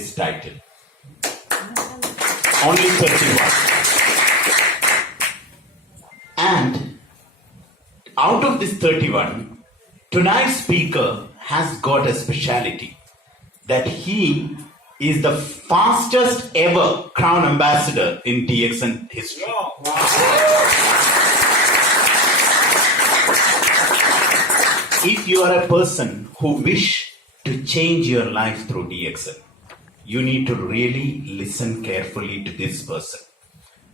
this title. Only 31. And out of this 31, tonight's speaker has got a speciality that he is the fastest ever crown ambassador in DXN history. If you are a person who wish to change your life through DXN, you need to really listen carefully to this person.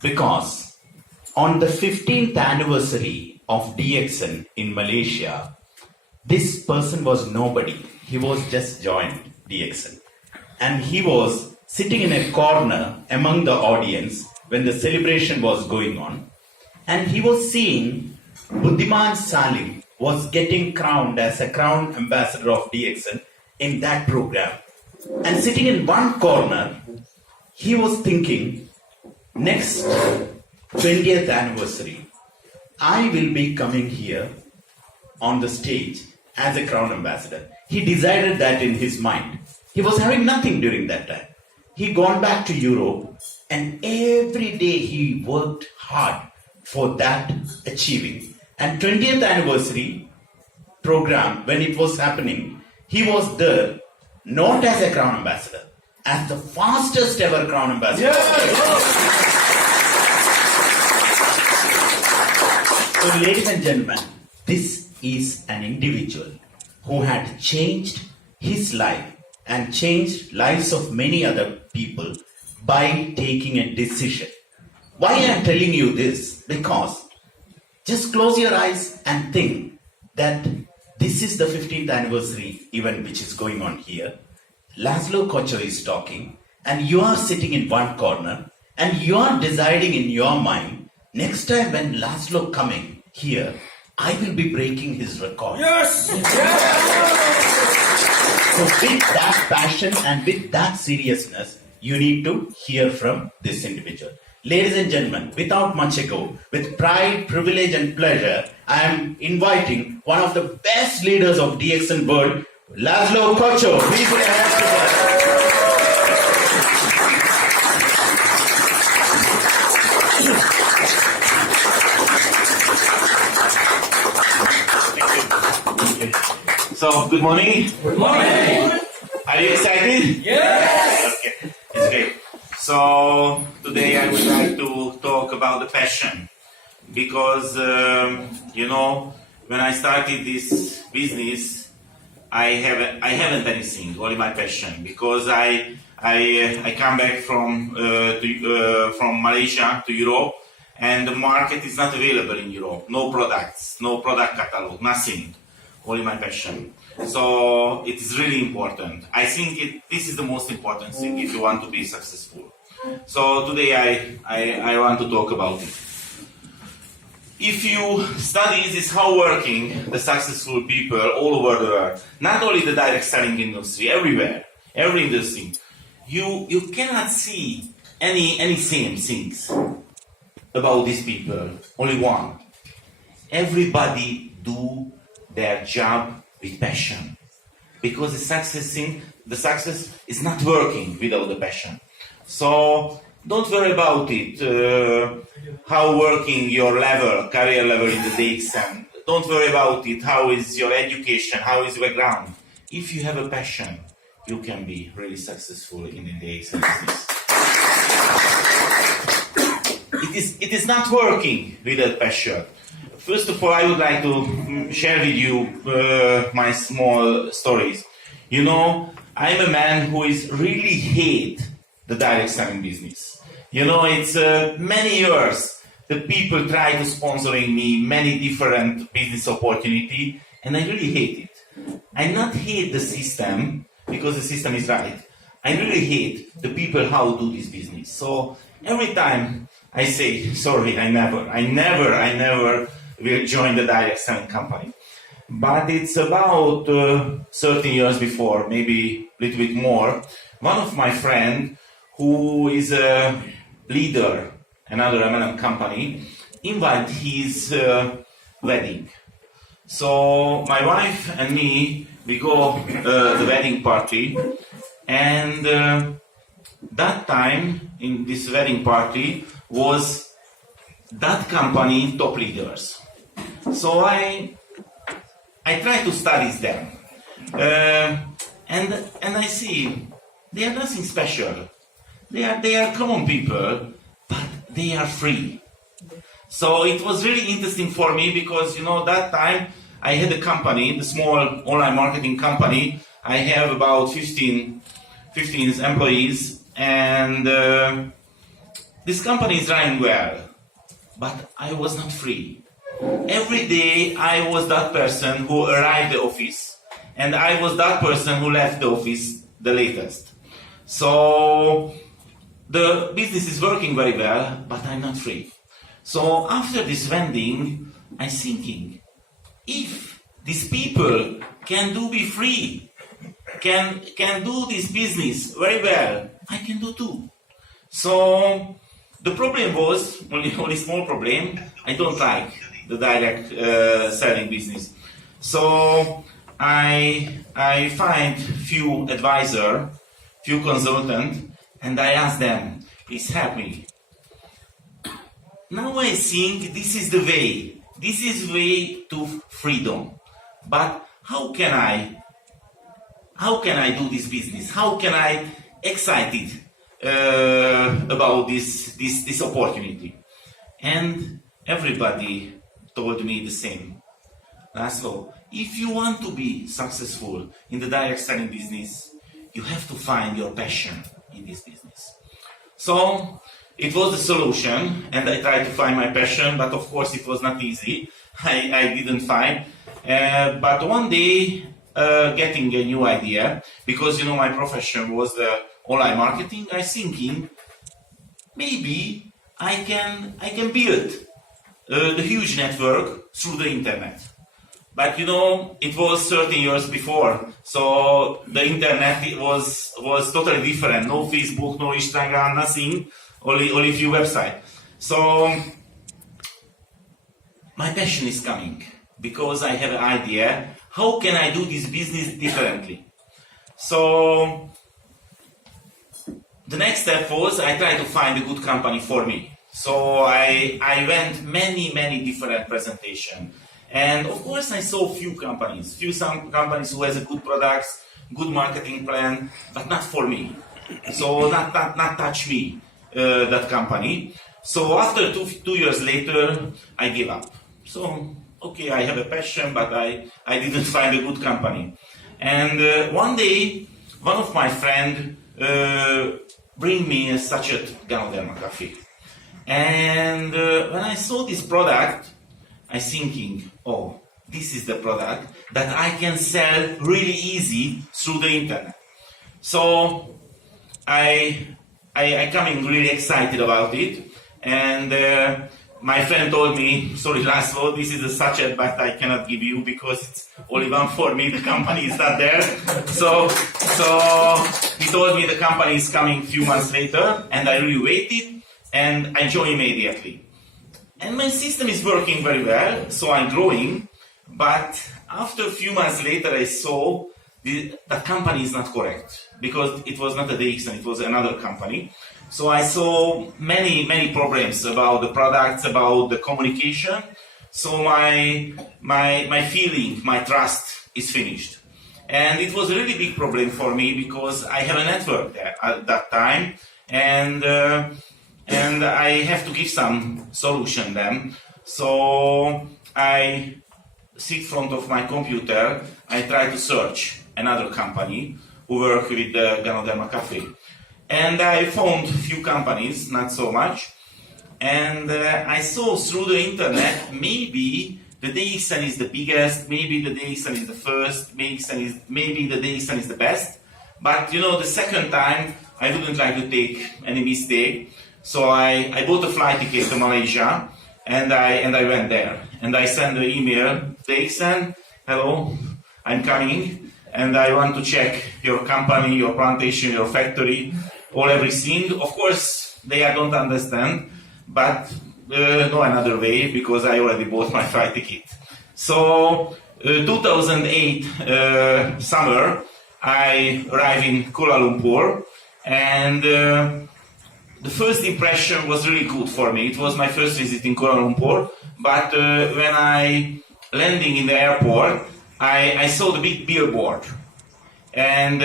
Because on the 15th anniversary of DXN in Malaysia, this person was nobody. He was just joined DXN. And he was sitting in a corner among the audience when the celebration was going on. And he was seeing Buddhiman Salim was getting crowned as a crown ambassador of DXN in that program. And sitting in one corner, he was thinking, next 20th anniversary, I will be coming here on the stage as a crown ambassador. He decided that in his mind. He was having nothing during that time. He gone back to Europe and every day he worked hard for that achieving. And 20th anniversary program, when it was happening, he was there not as a crown ambassador, as the fastest ever crown ambassador. Yes. So ladies and gentlemen, this is an individual who had changed his life and changed lives of many other people by taking a decision. Why I am telling you this? Because just close your eyes and think that this is the 15th anniversary event which is going on here. Laszlo Kocho is talking and you are sitting in one corner and you are deciding in your mind, next time when Laszlo coming here, I will be breaking his record. Yes! So with that passion and with that seriousness, you need to hear from this individual. Ladies and gentlemen, without much ado, with pride, privilege and pleasure, I am inviting one of the best leaders of DXN world, Laszlo Kocho. Please put your hands together. So, good morning. Good morning. Are you excited? Yes. Okay, it's great. So, today I would like to talk about the passion. Because, when I started this business, I haven't anything, only my passion. Because I come back from Malaysia to Europe, and the market is not available in Europe. No products, no product catalog, nothing. Only my passion. So it is really important. I think this is the most important thing if you want to be successful. So today I want to talk about it. If you study this how working the successful people all over the world, not only the direct selling industry, everywhere, every industry, you cannot see any same things about these people. Only one. Everybody do their job with passion, because the success is not working without the passion. So don't worry about it, how working your level, career level in the DXN. Don't worry about it, how is your education, how is your background. If you have a passion, you can be really successful in the DXN business. It is not working without passion. First of all, I would like to share with you my small stories. You know, I'm a man who is really hate the direct selling business. You know, it's many years the people try to sponsoring me many different business opportunity, and I really hate it. I not hate the system because the system is right. I really hate the people how do this business. So every time I say sorry, I never will join the direct selling company. But it's about 13 years before, maybe a little bit more, one of my friends who is a leader, another MLM company, invited his wedding. So my wife and me, we go the wedding party, And that time in this wedding party was that company top leaders. So I try to study them, and I see they are nothing special. They are common people, but they are free. So it was really interesting for me because that time I had a company, the small online marketing company. I have about 15 employees, and this company is running well, but I was not free. Every day I was that person who arrived at the office, and I was that person who left the office the latest. So the business is working very well, but I'm not free. So after this vending, I'm thinking, if these people can be free, can do this business very well, I can do too. So the problem was only small problem. I don't like the direct selling business. So I find few advisor, few consultant, and I ask them, please help me. Now I think this is the way. This is way to freedom. But how can I do this business? How can I excited about this opportunity? And everybody told me the same. Laszlo, if you want to be successful in the direct selling business, you have to find your passion in this business. So it was the solution, and I tried to find my passion, but of course it was not easy. I didn't find. But one day, getting a new idea, because my profession was online marketing, I thinking maybe I can build the huge network through the internet. But it was 13 years before, so the internet was totally different. No Facebook, no Instagram, nothing. Only few websites. So my passion is coming because I have an idea. How can I do this business differently? So the next step was I tried to find a good company for me. So I went many different presentations. And of course I saw some companies who has a good products, good marketing plan, but not for me. So not touch me, that company. So after two years later, I gave up. So, okay, I have a passion, but I didn't find a good company. And one day, one of my friends bring me a sachet Ganoderma coffee. And when I saw this product, I thinking, oh, this is the product that I can sell really easy through the internet. So I coming really excited about it, and my friend told me, sorry Laszlo, this is a sachet, but I cannot give you because it's only one for me, the company is not there. So he told me the company is coming a few months later, and I really waited, and I joined immediately. And my system is working very well, so I'm growing, but after a few months later I saw that company is not correct, because it was not a DXN, it was another company. So I saw many problems about the products, about the communication. So my feeling, my trust is finished. And it was a really big problem for me because I have a network there at that time, and I have to give some solution then. So I sit in front of my computer, I try to search another company who work with the Ganoderma Cafe. And I found a few companies, not so much. And I saw through the internet, maybe the DXN is the biggest, maybe the DXN is the first, maybe the DXN is the best. But the second time, I wouldn't like to take any mistake. So I bought a flight ticket to Malaysia, and I went there. And I sent an email, DXN, hello, I'm coming, and I want to check your company, your plantation, your factory, everything. Of course, they don't understand, but no another way, because I already bought my flight ticket. So 2008 summer, I arrived in Kuala Lumpur, and the first impression was really good for me. It was my first visit in Kuala Lumpur, but when I landing in the airport, I saw the big billboard, and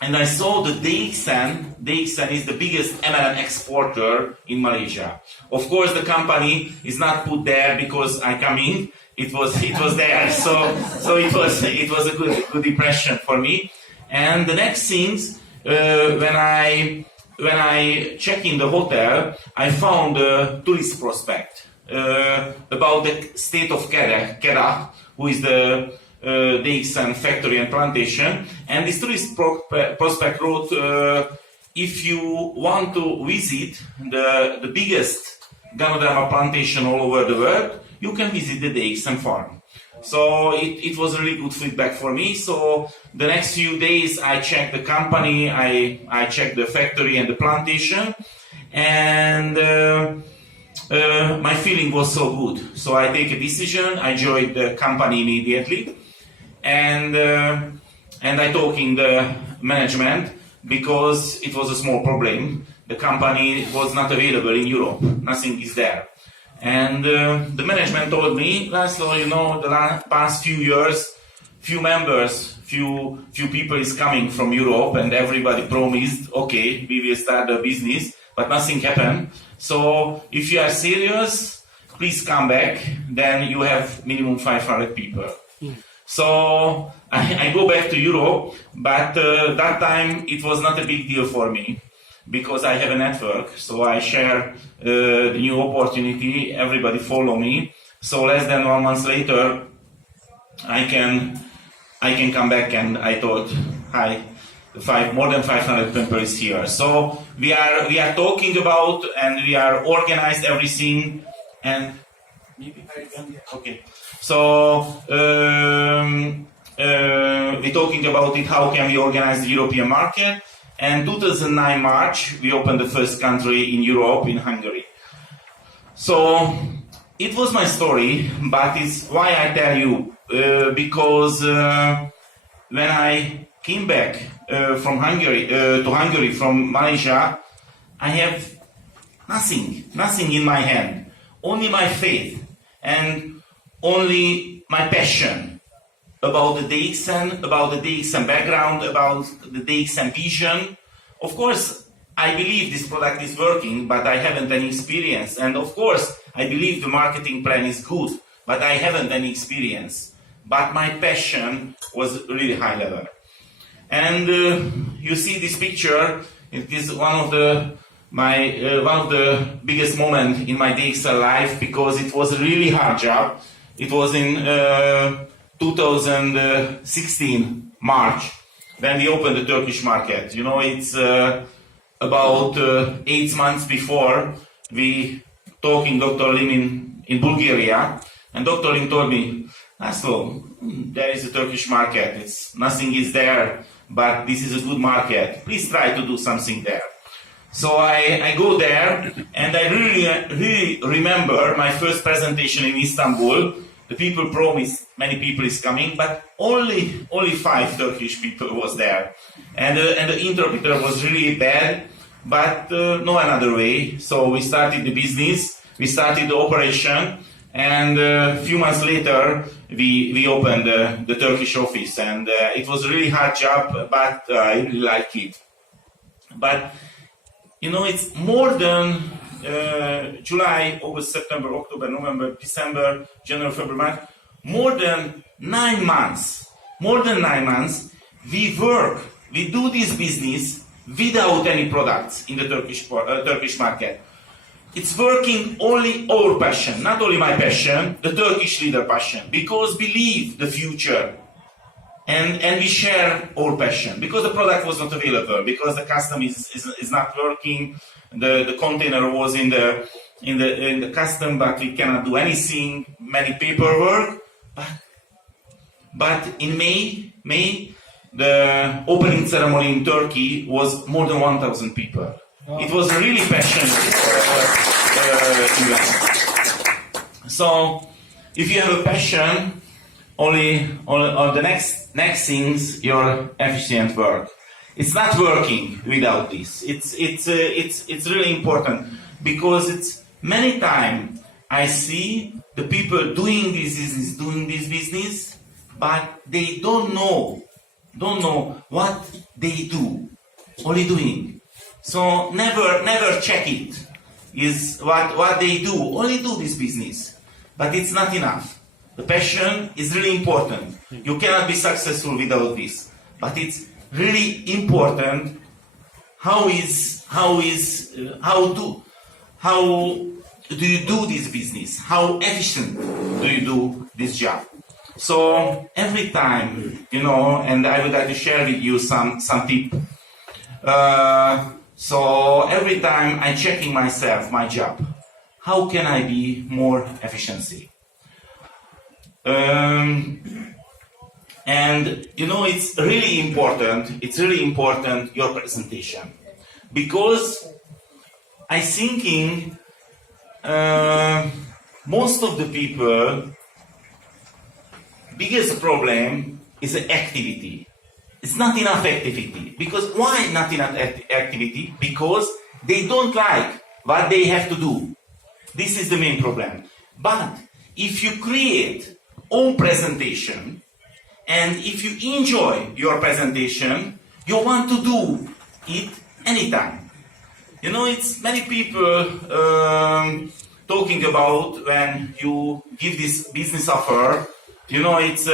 I saw the DXN. DXN is the biggest MLM exporter in Malaysia. Of course, the company is not put there because I come in. It was there, so it was a good impression for me. And the next things, when I checked in the hotel, I found a tourist prospect about the state of Kedah, who is the DXN factory and plantation. And this tourist prospect wrote, if you want to visit the biggest Ganoderma plantation all over the world, you can visit the DXN farm. So it was really good feedback for me. So the next few days I checked the company, I checked the factory and the plantation, and my feeling was so good. So I take a decision, I joined the company immediately, and I talked in the management because it was a small problem. The company was not available in Europe, nothing is there. And the management told me, Laszlo, you know, the past few years, few people is coming from Europe, and everybody promised, okay, we will start a business, but nothing happened. So if you are serious, please come back, then you have minimum 500 people. So I go back to Europe, but that time it was not a big deal for me, because I have a network, so I share the new opportunity, everybody follow me. So less than 1 month later, I can come back, and I thought, hi, more than 500 people is here. So we are talking about, and we are organized everything, and maybe okay. So we're talking about it, how can we organize the European market. And 2009 March, we opened the first country in Europe, in Hungary. So it was my story, but it's why I tell you, because when I came back from Hungary to Hungary from Malaysia, I have nothing in my hand, only my faith and only my passion about the DXN background, about the DXN vision. Of course, I believe this product is working, but I haven't any experience. And of course, I believe the marketing plan is good, but I haven't any experience. But my passion was really high level. And you see this picture. It is one of the biggest moments in my DXN life, because it was a really hard job. It was in 2016 March when we opened the Turkish market. You know, it's about 8 months before we talking Dr. Lim in Bulgaria, and Dr. Lim told me, Laszlo, there is a Turkish market. Nothing is there, but this is a good market. Please try to do something there. So I go there, and I really remember my first presentation in Istanbul. The people promised many people is coming, but only 5 Turkish people was there, and the interpreter was really bad, but no another way. So we started the business, we started the operation, and a few months later we opened the Turkish office, and it was a really hard job, but I really like it. But you know, it's more than July, August, September, October, November, December, January, February, March, more than 9 months, we do this business without any products in the Turkish market. It's working only our passion, not only my passion, the Turkish leader passion, because believe the future. And we share our passion, because the product was not available, because the custom is not working. The container was in the custom, but we cannot do anything. Many paperwork. But in May, the opening ceremony in Turkey was more than 1,000 people. Wow. It was really passionate event. So if you have a passion, only the next things your efficient work. It's not working without this. It's really important because it's many times I see the people doing this business, but they don't know what they do, only doing. So never check it. Is what they do, only do this business, but it's not enough. The passion is really important. You cannot be successful without this, but it's really important. How do you do this business? How efficient do you do this job? So every time, and I would like to share with you some tip. So every time I'm checking myself, my job, how can I be more efficiency? And it's really important. It's really important your presentation, because I thinking most of the people biggest problem is the activity. It's not enough activity. Because why not enough activity? Because they don't like what they have to do. This is the main problem. But if you create own presentation, and if you enjoy your presentation, you want to do it anytime. It's many people talking about when you give this business offer, it's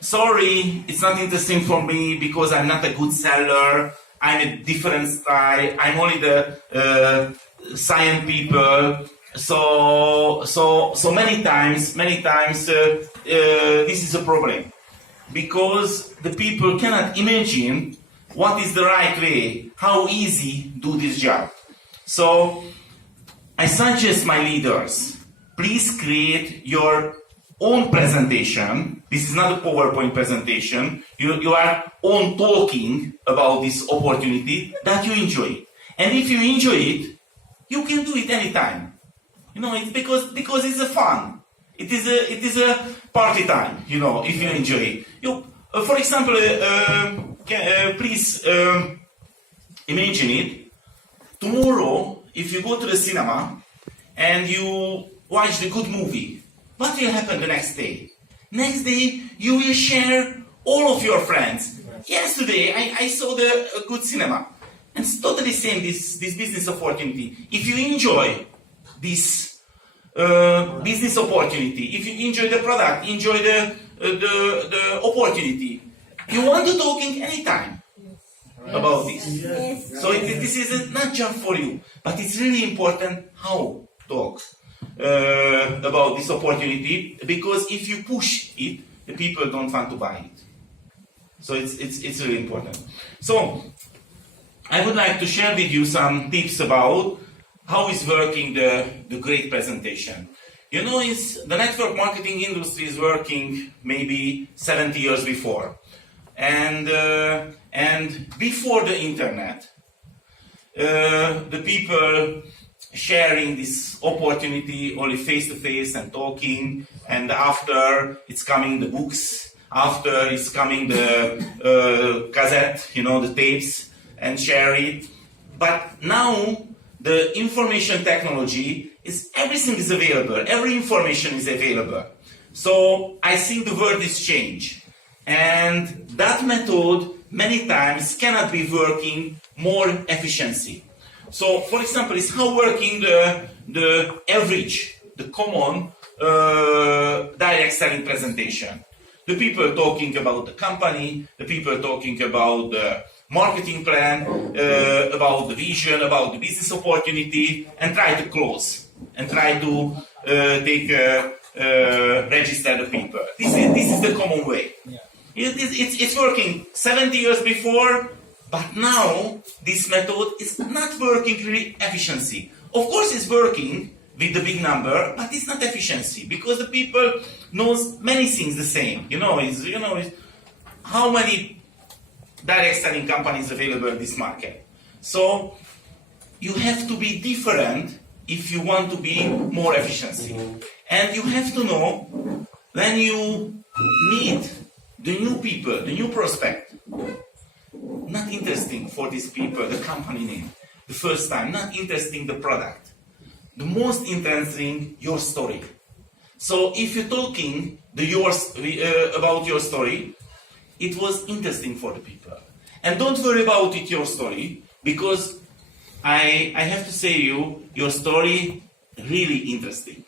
sorry, it's not interesting for me because I'm not a good seller. I'm a different style. I'm only the science people. So many times, this is a problem, because the people cannot imagine what is the right way, how easy do this job. So I suggest my leaders, please create your own presentation. This is not a PowerPoint presentation. You are on talking about this opportunity that you enjoy. And if you enjoy it, you can do it anytime. It's because it's a fun. It is a party time, if you enjoy it. For example, please imagine it. Tomorrow, if you go to the cinema and you watch the good movie, what will happen the next day? Next day, you will share all of your friends. Yesterday, I saw the good cinema. And it's totally same, this business opportunity. If you enjoy this business opportunity, if you enjoy the product, enjoy the opportunity, you want to talking anytime about this. Yes. So this is not just for you, but it's really important how talk about this opportunity, because if you push it, the people don't want to buy it. So it's really important. So I would like to share with you some tips about how is working the great presentation. The network marketing industry is working maybe 70 years before. And before the internet, the people sharing this opportunity only face to face and talking, and after it's coming the books, after it's coming the cassette, the tapes, and share it. But now the information technology is, everything is available, every information is available. So I think the world is changed. And that method many times cannot be working more efficiency. So for example, it's how working the average, the common direct selling presentation. The people talking about the company, the people talking about the marketing plan, about the vision, about the business opportunity, and try to close, and try to register the people. This is the common way. It's working 70 years before, but now this method is not working really efficiency. Of course it's working with the big number, but it's not efficiency, because the people knows many things the same. It's how many direct selling companies available in this market. So you have to be different if you want to be more efficiency. And you have to know when you meet the new people, the new prospect, not interesting for these people, the company name, the first time, not interesting the product. The most interesting, your story. So if you're talking about your story, it was interesting for the people. And don't worry about it, your story, because I have to say your story really interesting.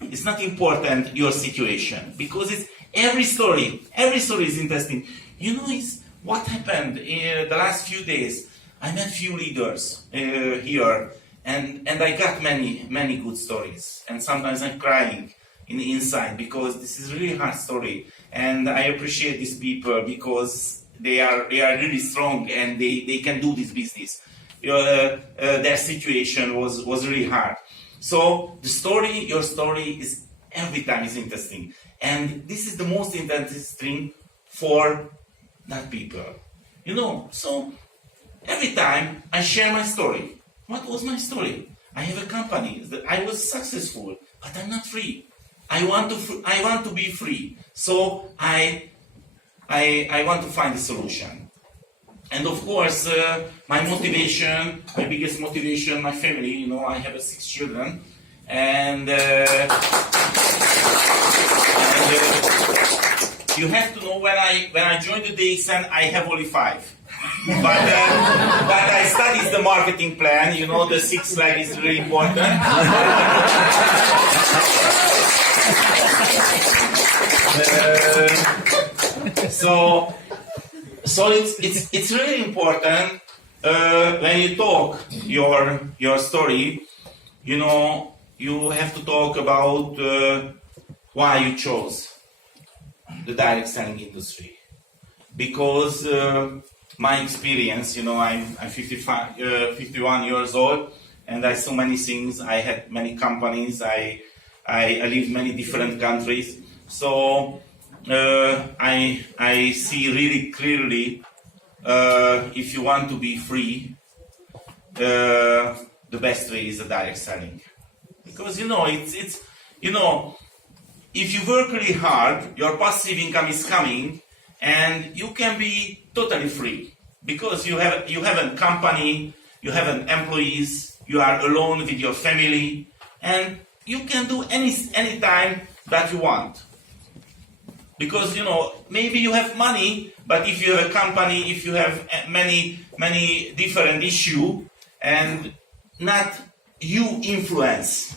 It's not important your situation, because it's every story is interesting. You know, it's what happened in the last few days. I met few leaders here, and I got many good stories. And sometimes I'm crying in the inside, because this is really hard story. And I appreciate these people because they are really strong and they can do this business. Their situation was really hard. So your story is every time is interesting. And this is the most interesting for that people. You know, so every time I share my story. What was my story? I have a company that I was successful, but I'm not free. I want to be free. So I want to find a solution. And of course, my biggest motivation, my family. You know, I have 6 children, and you have to know when I joined the DXN, I have only 5. But I studied the marketing plan. You know, the 6th slide is really important. So it's really important when you talk your story. You know, you have to talk about why you chose the direct selling industry. Because my experience, you know, I'm 51 years old, and I saw many things. I had many companies. I lived many different countries. So I see really clearly, if you want to be free, the best way is the direct selling. Because you know, it's you know, if you work really hard, your passive income is coming, and you can be totally free because you have a company, you have employees, you are alone with your family, and you can do any time that you want. Because you know, maybe you have money, but if you have a company, if you have many different issues, and not you influence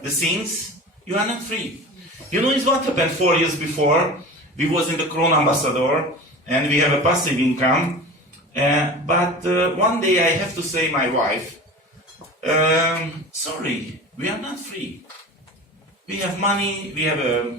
the things, you are not free. You know, it's what happened 4 years before. We was in the Crown Ambassador, and we have a passive income. But one day I have to say my wife, sorry, we are not free. We have money, we have a